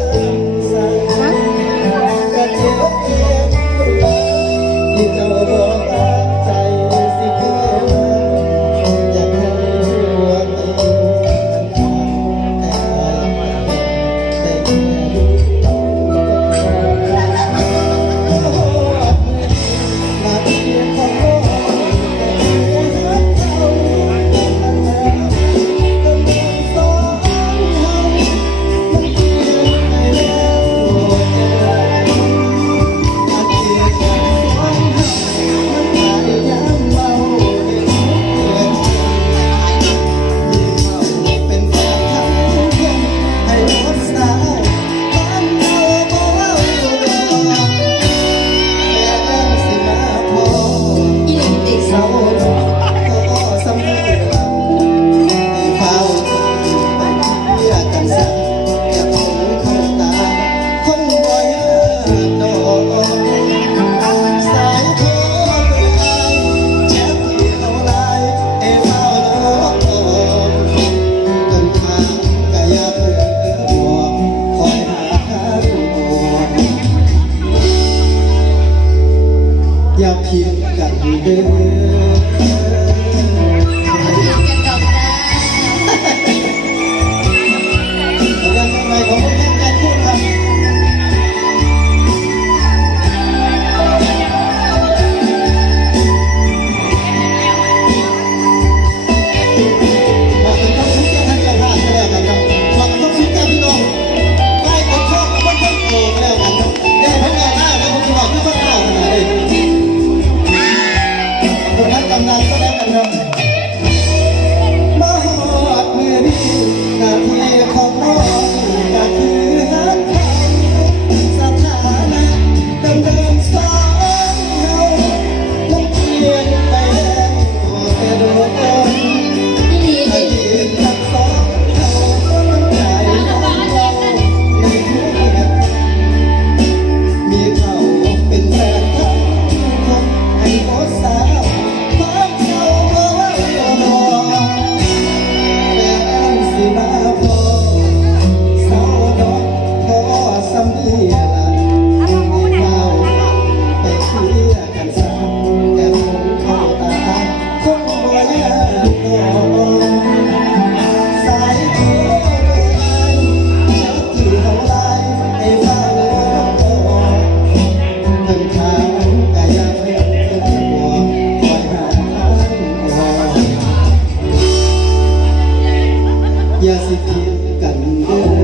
Oh. คิดกันเด้อ ยาสิเทียกันเด้อ